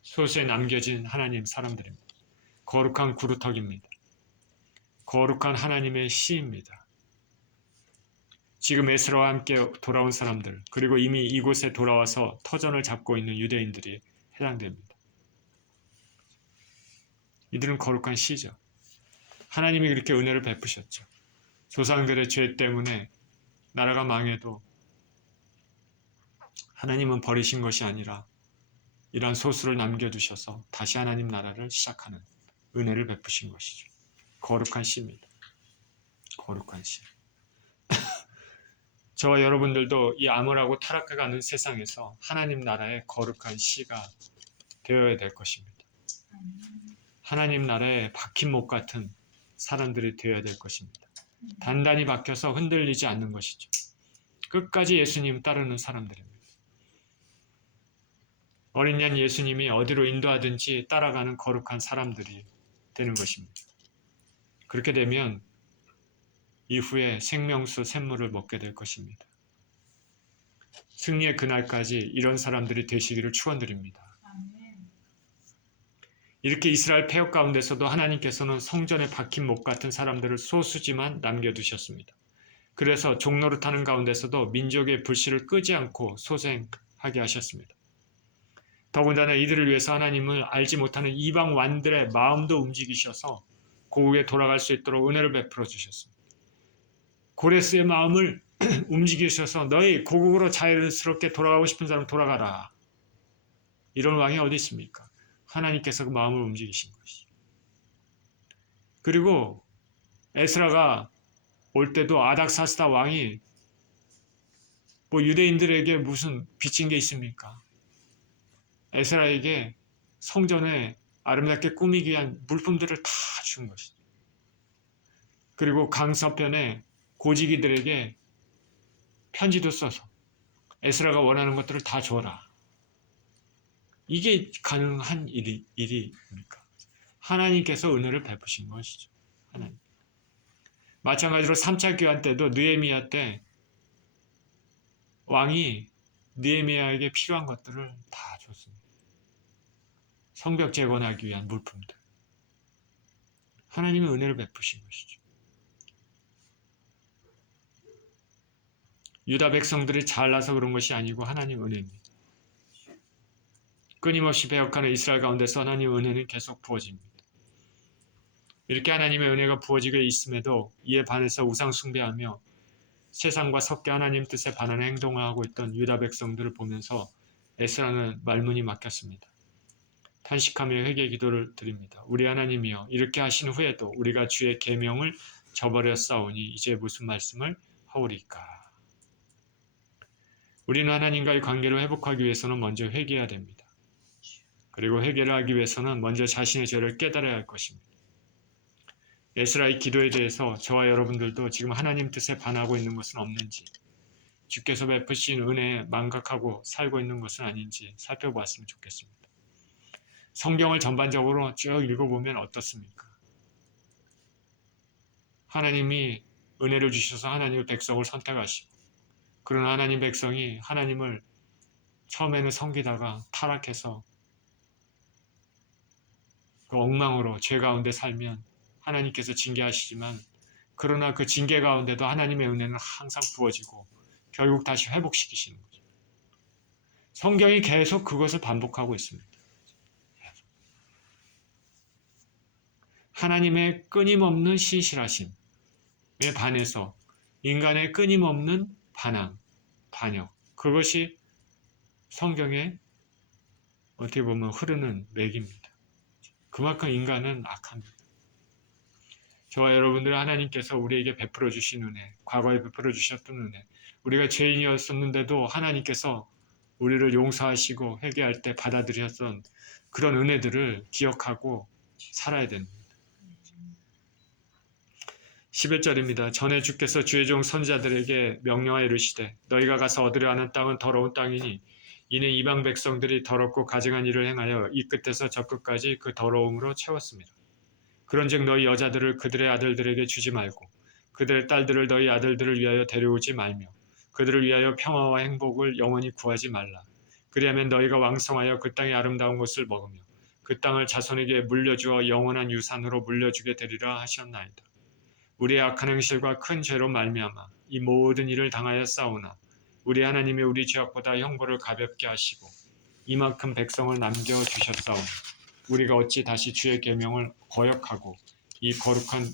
소수에 남겨진 하나님 사람들입니다. 거룩한 구루터기입니다. 거룩한 하나님의 시입니다. 지금 에스라와 함께 돌아온 사람들, 그리고 이미 이곳에 돌아와서 터전을 잡고 있는 유대인들이 해당됩니다. 이들은 거룩한 시죠. 하나님이 그렇게 은혜를 베푸셨죠. 조상들의 죄 때문에 나라가 망해도 하나님은 버리신 것이 아니라 이러한 소수를 남겨두셔서 다시 하나님 나라를 시작하는 은혜를 베푸신 것이죠. 거룩한 시입니다. 거룩한 시. 저와 여러분들도 이 암울하고 타락해가는 세상에서 하나님 나라의 거룩한 시가 되어야 될 것입니다. 하나님 나라에 박힌 못 같은 사람들이 되어야 될 것입니다. 단단히 박혀서 흔들리지 않는 것이죠. 끝까지 예수님 따르는 사람들입니다. 어린 양 예수님이 어디로 인도하든지 따라가는 거룩한 사람들이 되는 것입니다. 그렇게 되면 이후에 생명수 샘물을 먹게 될 것입니다. 승리의 그날까지 이런 사람들이 되시기를 축원드립니다. 이렇게 이스라엘 폐역 가운데서도 하나님께서는 성전에 박힌 못 같은 사람들을 소수지만 남겨두셨습니다. 그래서 종노릇하는 가운데서도 민족의 불씨를 끄지 않고 소생하게 하셨습니다. 더군다나 이들을 위해서 하나님은 알지 못하는 이방 왕들의 마음도 움직이셔서 고국에 돌아갈 수 있도록 은혜를 베풀어 주셨습니다. 고레스의 마음을 움직이셔서 너희 고국으로 자유스럽게 돌아가고 싶은 사람 돌아가라. 이런 왕이 어디 있습니까? 하나님께서 그 마음을 움직이신 것이죠. 그리고 에스라가 올 때도 아닥사스다 왕이 유대인들에게 무슨 빚진 게 있습니까? 에스라에게 성전에 아름답게 꾸미기 위한 물품들을 다 준 것이죠. 그리고 강서편에 고지기들에게 편지도 써서 에스라가 원하는 것들을 다 줘라. 이게 가능한 일입니까? 하나님께서 은혜를 베푸신 것이죠. 하나님. 마찬가지로 3차 교환 때도 느헤미야 때 왕이 느헤미야에게 필요한 것들을 다 줬습니다. 성벽 재건하기 위한 물품들. 하나님의 은혜를 베푸신 것이죠. 유다 백성들이 잘나서 그런 것이 아니고 하나님 은혜입니다. 끊임없이 배역하는 이스라엘 가운데서 하나님의 은혜는 계속 부어집니다. 이렇게 하나님의 은혜가 부어지고 있음에도 이에 반해서 우상 숭배하며 세상과 섞여 하나님 뜻에 반하는 행동을 하고 있던 유다 백성들을 보면서 에스라는 말문이 막혔습니다. 탄식하며 회개 기도를 드립니다. 우리 하나님이여, 이렇게 하신 후에도 우리가 주의 계명을 저버렸사오니 이제 무슨 말씀을 하오리까. 우리는 하나님과의 관계를 회복하기 위해서는 먼저 회개해야 됩니다. 그리고 회개를 하기 위해서는 먼저 자신의 죄를 깨달아야 할 것입니다. 에스라의 기도에 대해서 저와 여러분들도 지금 하나님 뜻에 반하고 있는 것은 없는지, 주께서 베푸신 은혜에 망각하고 살고 있는 것은 아닌지 살펴보았으면 좋겠습니다. 성경을 전반적으로 쭉 읽어보면 어떻습니까? 하나님이 은혜를 주셔서 하나님의 백성을 선택하시고, 그런 하나님 백성이 하나님을 처음에는 섬기다가 타락해서 그 엉망으로 죄 가운데 살면 하나님께서 징계하시지만, 그러나 그 징계 가운데도 하나님의 은혜는 항상 부어지고 결국 다시 회복시키시는 거죠. 성경이 계속 그것을 반복하고 있습니다. 하나님의 끊임없는 신실하심에 반해서 인간의 끊임없는 반항, 반역, 그것이 성경에 어떻게 보면 흐르는 맥입니다. 그만큼 인간은 악합니다. 저와 여러분들, 하나님께서 우리에게 베풀어 주신 은혜, 과거에 베풀어 주셨던 은혜, 우리가 죄인이었었는데도 하나님께서 우리를 용서하시고 회개할 때 받아들였던 그런 은혜들을 기억하고 살아야 됩니다. 11절입니다. 전에 주께서 주의 종 선지자들에게 명령하여 이르시되 너희가 가서 얻으려 하는 땅은 더러운 땅이니 이는 이방 백성들이 더럽고 가증한 일을 행하여 이 끝에서 저 끝까지 그 더러움으로 채웠습니다. 그런즉 너희 여자들을 그들의 아들들에게 주지 말고 그들의 딸들을 너희 아들들을 위하여 데려오지 말며 그들을 위하여 평화와 행복을 영원히 구하지 말라. 그리하면 너희가 왕성하여 그 땅의 아름다운 것을 먹으며 그 땅을 자손에게 물려주어 영원한 유산으로 물려주게 되리라 하셨나이다. 우리의 악한 행실과 큰 죄로 말미암아 이 모든 일을 당하여 싸우나 우리 하나님이 우리 죄악보다 형벌을 가볍게 하시고 이만큼 백성을 남겨주셨사오니 우리가 어찌 다시 주의 계명을 거역하고 이 거룩한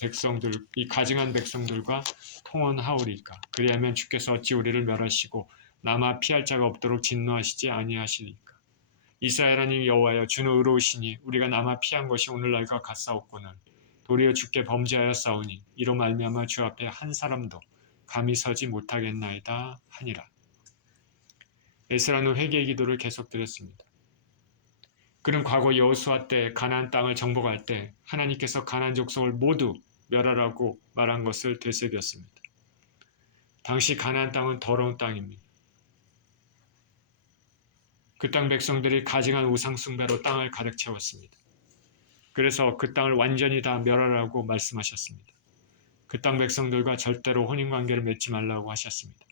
백성들, 이 가증한 백성들과 통혼하오리까? 그리하면 주께서 어찌 우리를 멸하시고 남아 피할 자가 없도록 진노하시지 아니하시리까? 이스라엘 하나님 여호와여, 주는 의로우시니 우리가 남아 피한 것이 오늘날과 같사옵거늘 도리어 주께 범죄하였사오니 이로 말미암아 주 앞에 한 사람도 감히 서지 못하겠나이다 하니라. 에스라는 회개의 기도를 계속드렸습니다. 그는 과거 여호수아 때 가나안 땅을 정복할 때 하나님께서 가나안 족속을 모두 멸하라고 말한 것을 되새겼습니다. 당시 가나안 땅은 더러운 땅입니다. 그 땅 백성들이 가증한 우상 숭배로 땅을 가득 채웠습니다. 그래서 그 땅을 완전히 다 멸하라고 말씀하셨습니다. 그 땅 백성들과 절대로 혼인관계를 맺지 말라고 하셨습니다.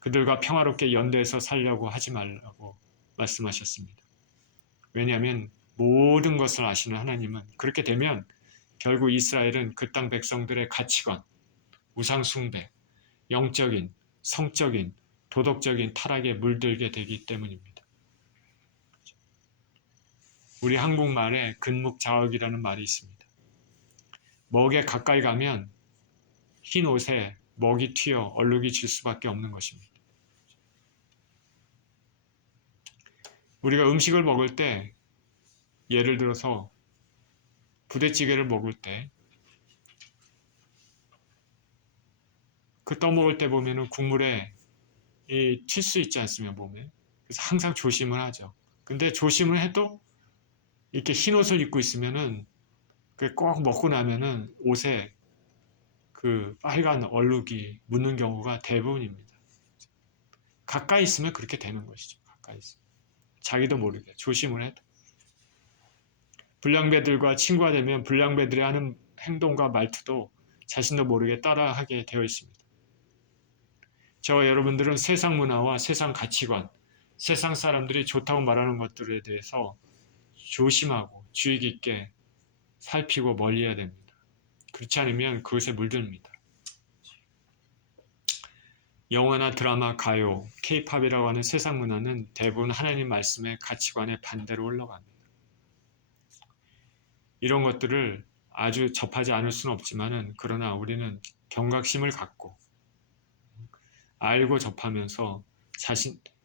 그들과 평화롭게 연대해서 살려고 하지 말라고 말씀하셨습니다. 왜냐하면 모든 것을 아시는 하나님은 그렇게 되면 결국 이스라엘은 그 땅 백성들의 가치관, 우상 숭배, 영적인, 성적인, 도덕적인 타락에 물들게 되기 때문입니다. 우리 한국말에 근묵자억이라는 말이 있습니다. 먹에 가까이 가면 흰 옷에 먹이 튀어 얼룩이 질 수밖에 없는 것입니다. 우리가 음식을 먹을 때, 예를 들어서 부대찌개를 먹을 때 그 떠먹을 때 보면은 국물에 튈 수 있지 않습니까, 몸에. 그래서 항상 조심을 하죠. 근데 조심을 해도 이렇게 흰 옷을 입고 있으면은 꼭 먹고 나면은 옷에 그 빨간 얼룩이 묻는 경우가 대부분입니다. 가까이 있으면 그렇게 되는 것이죠. 가까이 있으면. 자기도 모르게 조심을 해도. 불량배들과 친구가 되면 불량배들이 하는 행동과 말투도 자신도 모르게 따라하게 되어 있습니다. 저와 여러분들은 세상 문화와 세상 가치관, 세상 사람들이 좋다고 말하는 것들에 대해서 조심하고 주의 깊게 살피고 멀리해야 됩니다. 그렇지 않으면 그것에 물듭니다. 영화나 드라마, 가요, K-팝이라고 하는 세상 문화는 대부분 하나님 말씀의 가치관에 반대로 흘러갑니다. 이런 것들을 아주 접하지 않을 수는 없지만은 그러나 우리는 경각심을 갖고 알고 접하면서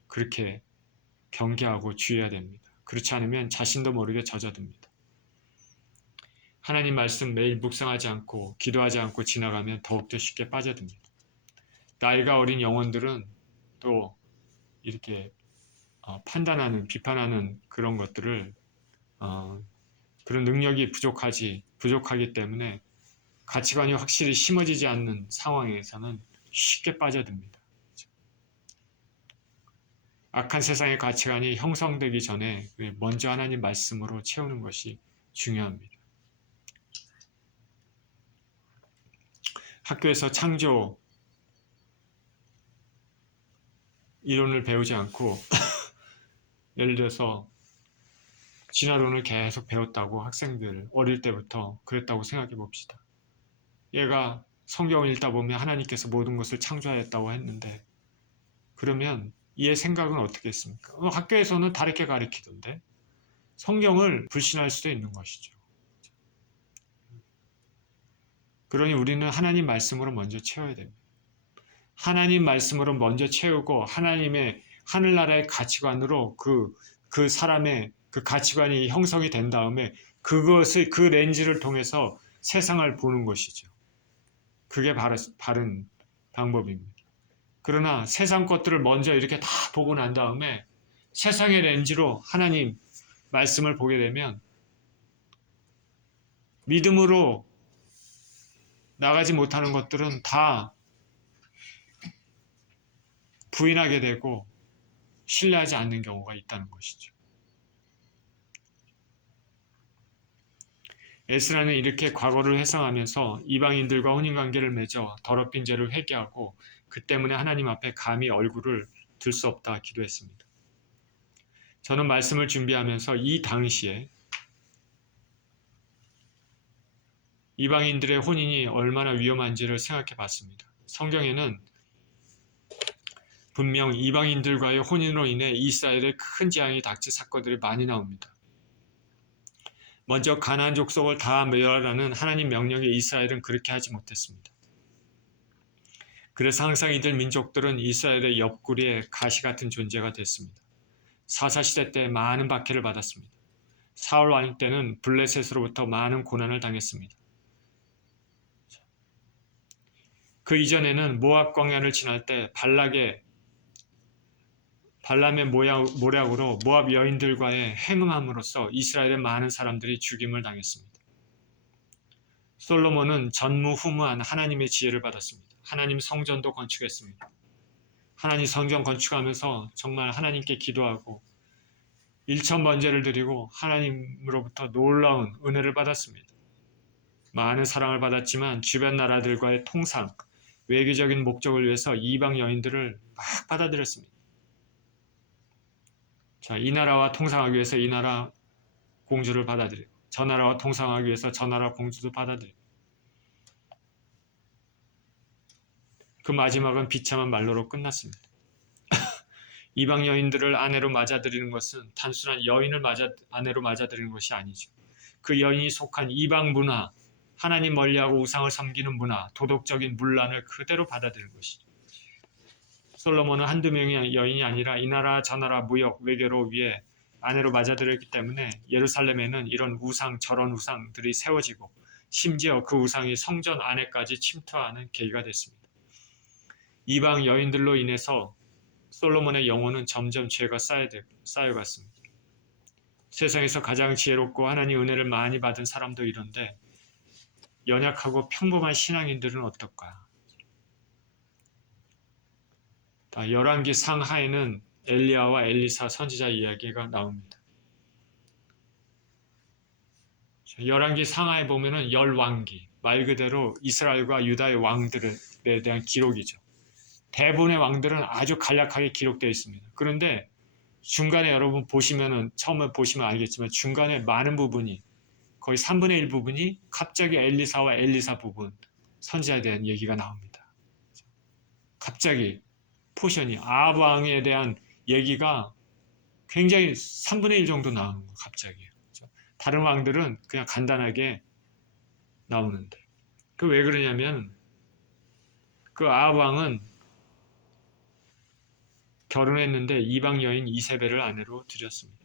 그렇게 경계하고 주의해야 됩니다. 그렇지 않으면 자신도 모르게 젖어듭니다. 하나님 말씀 매일 묵상하지 않고 기도하지 않고 지나가면 더욱더 쉽게 빠져듭니다. 나이가 어린 영혼들은 또 이렇게 판단하는, 비판하는 그런 것들을 그런 능력이 부족하기 때문에 가치관이 확실히 심어지지 않는 상황에서는 쉽게 빠져듭니다. 악한 세상의 가치관이 형성되기 전에 먼저 하나님 말씀으로 채우는 것이 중요합니다. 학교에서 창조 이론을 배우지 않고 예를 들어서 진화론을 계속 배웠다고 학생들 어릴 때부터 그랬다고 생각해 봅시다. 얘가 성경을 읽다 보면 하나님께서 모든 것을 창조하였다고 했는데 그러면 얘 생각은 어떻게 했습니까? 학교에서는 다르게 가르치던데 성경을 불신할 수도 있는 것이죠. 그러니 우리는 하나님 말씀으로 먼저 채워야 됩니다. 하나님 말씀으로 먼저 채우고 하나님의 하늘나라의 가치관으로 그 사람의 그 가치관이 형성이 된 다음에 그것을 그 렌즈를 통해서 세상을 보는 것이죠. 그게 바른 방법입니다. 그러나 세상 것들을 먼저 이렇게 다 보고 난 다음에 세상의 렌즈로 하나님 말씀을 보게 되면 믿음으로 나가지 못하는 것들은 다 부인하게 되고 신뢰하지 않는 경우가 있다는 것이죠. 에스라는 이렇게 과거를 회상하면서 이방인들과 혼인관계를 맺어 더럽힌 죄를 회개하고 그 때문에 하나님 앞에 감히 얼굴을 들 수 없다 기도했습니다. 저는 말씀을 준비하면서 이 당시에 이방인들의 혼인이 얼마나 위험한지를 생각해 봤습니다. 성경에는 분명 이방인들과의 혼인으로 인해 이스라엘에 큰 재앙이 닥칠 사건들이 많이 나옵니다. 먼저 가나안 족속을 다 멸하라는 하나님 명령에 이스라엘은 그렇게 하지 못했습니다. 그래서 항상 이들 민족들은 이스라엘의 옆구리에 가시 같은 존재가 됐습니다. 사사시대 때 많은 박해를 받았습니다. 사울 왕 때는 블레셋으로부터 많은 고난을 당했습니다. 그 이전에는 모압 광야를 지날 때 발람의 모략으로 모압 여인들과의 행음함으로써 이스라엘의 많은 사람들이 죽임을 당했습니다. 솔로몬은 전무후무한 하나님의 지혜를 받았습니다. 하나님 성전도 건축했습니다. 하나님 성전 건축하면서 정말 하나님께 기도하고 일천번제를 드리고 하나님으로부터 놀라운 은혜를 받았습니다. 많은 사랑을 받았지만 주변 나라들과의 통상, 외교적인 목적을 위해서 이방 여인들을 막 받아들였습니다. 자, 이 나라와 통상하기 위해서 이 나라 공주를 받아들이고 저 나라와 통상하기 위해서 저 나라 공주도 받아들이고 그 마지막은 비참한 말로로 끝났습니다. 이방 여인들을 아내로 맞아들이는 것은 단순한 여인을 아내로 맞아들이는 것이 아니죠. 그 여인이 속한 이방 문화, 하나님 멀리하고 우상을 섬기는 문화, 도덕적인 문란을 그대로 받아들이는 것이죠. 솔로몬은 한두 명의 여인이 아니라 이 나라 저 나라 무역, 외교로 위해 아내로 맞아들였기 때문에 예루살렘에는 이런 우상, 저런 우상들이 세워지고 심지어 그 우상이 성전 안에까지 침투하는 계기가 됐습니다. 이방 여인들로 인해서 솔로몬의 영혼은 점점 죄가 쌓여갔습니다. 세상에서 가장 지혜롭고 하나님 은혜를 많이 받은 사람도 이런데 연약하고 평범한 신앙인들은 어떨까? 열왕기 상하에는 엘리야와 엘리사 선지자 이야기가 나옵니다. 열왕기 상하에 보면은 열왕기, 말 그대로 이스라엘과 유다의 왕들에 대한 기록이죠. 대부분의 왕들은 아주 간략하게 기록되어 있습니다. 그런데 중간에 여러분 보시면은 처음에 보시면 알겠지만 중간에 많은 부분이 거의 3분의 1 부분이 갑자기 엘리사와 엘리사 부분 선지자에 대한 얘기가 나옵니다. 갑자기 포션이 아합 왕에 대한 얘기가 굉장히 3분의 1 정도 나오는 거예요. 갑자기. 다른 왕들은 그냥 간단하게 나오는데 그 왜 그러냐면 그 아합 왕은 결혼했는데 이방 여인 이세벨을 아내로 들였습니다.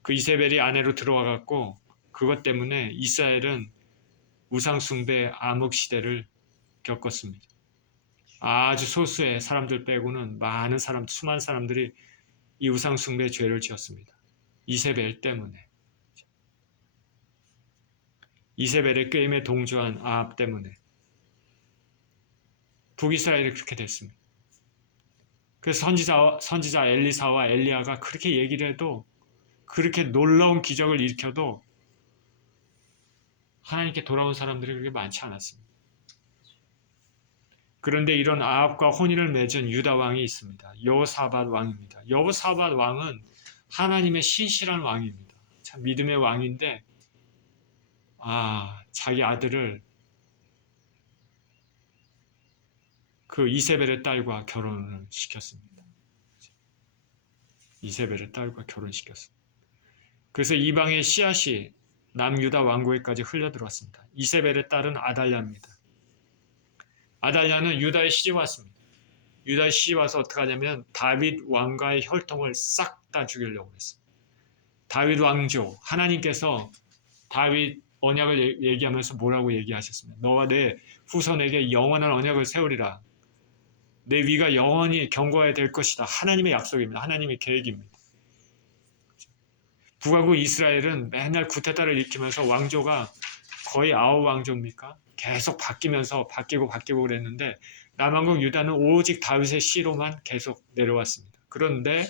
그 이세벨이 아내로 들어와 갖고 그것 때문에 이스라엘은 우상 숭배 암흑 시대를 겪었습니다. 아주 소수의 사람들 빼고는 많은 수많은 사람들이 이 우상 숭배 죄를 지었습니다. 이세벨 때문에. 이세벨의 게임에 동조한 아합 때문에 북이스라엘이 그렇게 됐습니다. 그래서 선지자 엘리사와 엘리야가 그렇게 얘기를 해도, 그렇게 놀라운 기적을 일으켜도 하나님께 돌아온 사람들이 그렇게 많지 않았습니다. 그런데 이런 아합과 혼인을 맺은 유다 왕이 있습니다. 여호사밧 왕입니다. 여호사밧 왕은 하나님의 신실한 왕입니다. 참 믿음의 왕인데, 자기 아들을 그 이세벨의 딸과 결혼을 시켰습니다. 이세벨의 딸과 결혼시켰습니다. 그래서 이방의 씨앗이 남유다 왕국에까지 흘려들어왔습니다. 이세벨의 딸은 아달랴입니다. 아달랴는 유다에 시집 왔습니다. 유다에 시집 와서 어떻게 하냐면 다윗 왕과의 혈통을 싹 다 죽이려고 했습니다. 다윗 왕조, 하나님께서 다윗 언약을 얘기하면서 뭐라고 얘기하셨습니까? 너와 내 후손에게 영원한 언약을 세우리라. 내 위가 영원히 견고해야 될 것이다. 하나님의 약속입니다. 하나님의 계획입니다. 북왕국 이스라엘은 맨날 쿠데타를 일으키면서 왕조가 거의 아홉 왕조입니까? 계속 바뀌고 그랬는데, 남왕국 유다는 오직 다윗의 씨로만 계속 내려왔습니다. 그런데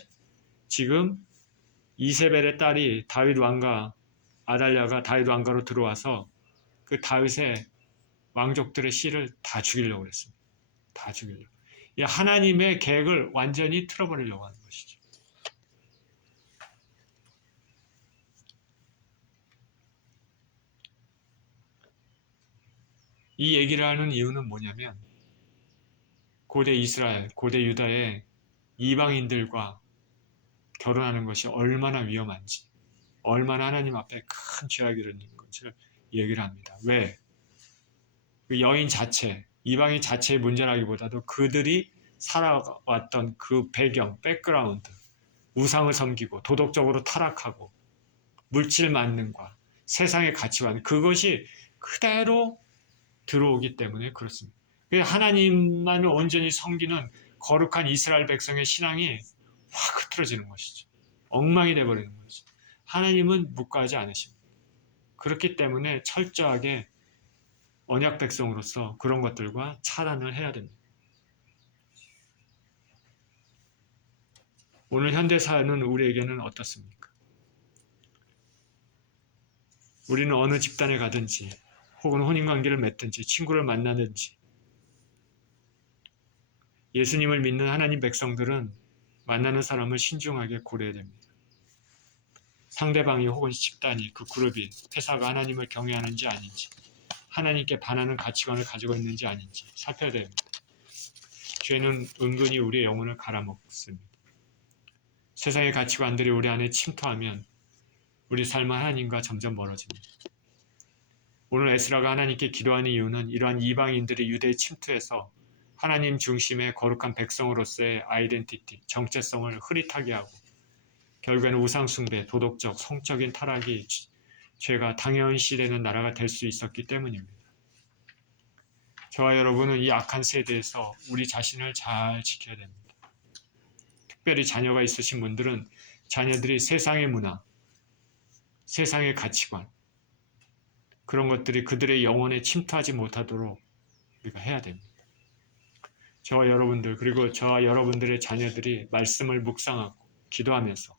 지금 이세벨의 딸이 다윗 왕가, 아달랴가 다윗 왕가로 들어와서 그 다윗의 왕족들의 씨를 다 죽이려고 했습니다. 다 죽이려고. 이 하나님의 계획을 완전히 틀어버리려고 하는 것이죠. 이 얘기를 하는 이유는 뭐냐면, 고대 이스라엘, 고대 유다의 이방인들과 결혼하는 것이 얼마나 위험한지, 얼마나 하나님 앞에 큰 죄악이라는 것을 얘기를 합니다. 왜? 그 여인 자체, 이방인 자체의 문제라기보다도 그들이 살아왔던 그 배경, 백그라운드, 우상을 섬기고 도덕적으로 타락하고 물질 만능과 세상의 가치관, 그것이 그대로 들어오기 때문에 그렇습니다. 하나님만을 온전히 섬기는 거룩한 이스라엘 백성의 신앙이 확 흐트러지는 것이죠. 엉망이 되어버리는 것이죠. 하나님은 묵과하지 않으십니다. 그렇기 때문에 철저하게 언약 백성으로서 그런 것들과 차단을 해야 됩니다. 오늘 현대 사회는 우리에게는 어떻습니까? 우리는 어느 집단에 가든지 혹은 혼인관계를 맺든지 친구를 만나든지, 예수님을 믿는 하나님 백성들은 만나는 사람을 신중하게 고려해야 됩니다. 상대방이 혹은 집단이, 그 그룹이, 회사가 하나님을 경외하는지 아닌지, 하나님께 반하는 가치관을 가지고 있는지 아닌지 살펴야 됩니다. 죄는 은근히 우리의 영혼을 갈아먹습니다. 세상의 가치관들이 우리 안에 침투하면 우리 삶은 하나님과 점점 멀어집니다. 오늘 에스라가 하나님께 기도하는 이유는 이러한 이방인들이 유대에 침투해서 하나님 중심의 거룩한 백성으로서의 아이덴티티, 정체성을 흐릿하게 하고 결국에는 우상숭배, 도덕적, 성적인 타락이 죄가 당연시되는 나라가 될 수 있었기 때문입니다. 저와 여러분은 이 악한 세대에서 우리 자신을 잘 지켜야 됩니다. 특별히 자녀가 있으신 분들은 자녀들이 세상의 문화, 세상의 가치관, 그런 것들이 그들의 영혼에 침투하지 못하도록 우리가 해야 됩니다. 저와 여러분들, 그리고 저와 여러분들의 자녀들이 말씀을 묵상하고 기도하면서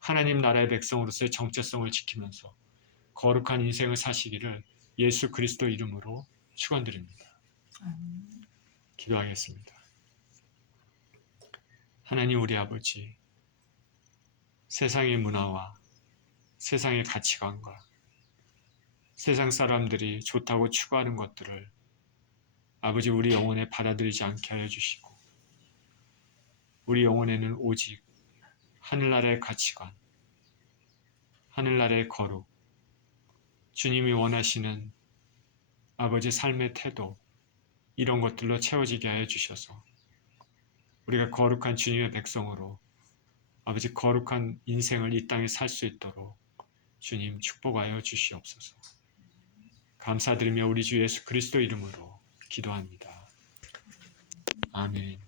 하나님 나라의 백성으로서의 정체성을 지키면서 거룩한 인생을 사시기를 예수 그리스도 이름으로 축원드립니다. 기도하겠습니다. 하나님 우리 아버지, 세상의 문화와 세상의 가치관과 세상 사람들이 좋다고 추구하는 것들을 아버지 우리 영혼에 받아들이지 않게 하여 주시고, 우리 영혼에는 오직 하늘나라의 가치관, 하늘나라의 거룩, 주님이 원하시는 아버지 삶의 태도, 이런 것들로 채워지게 하여 주셔서 우리가 거룩한 주님의 백성으로 아버지 거룩한 인생을 이 땅에 살 수 있도록 주님 축복하여 주시옵소서. 감사드리며 우리 주 예수 그리스도 이름으로 기도합니다. 아멘.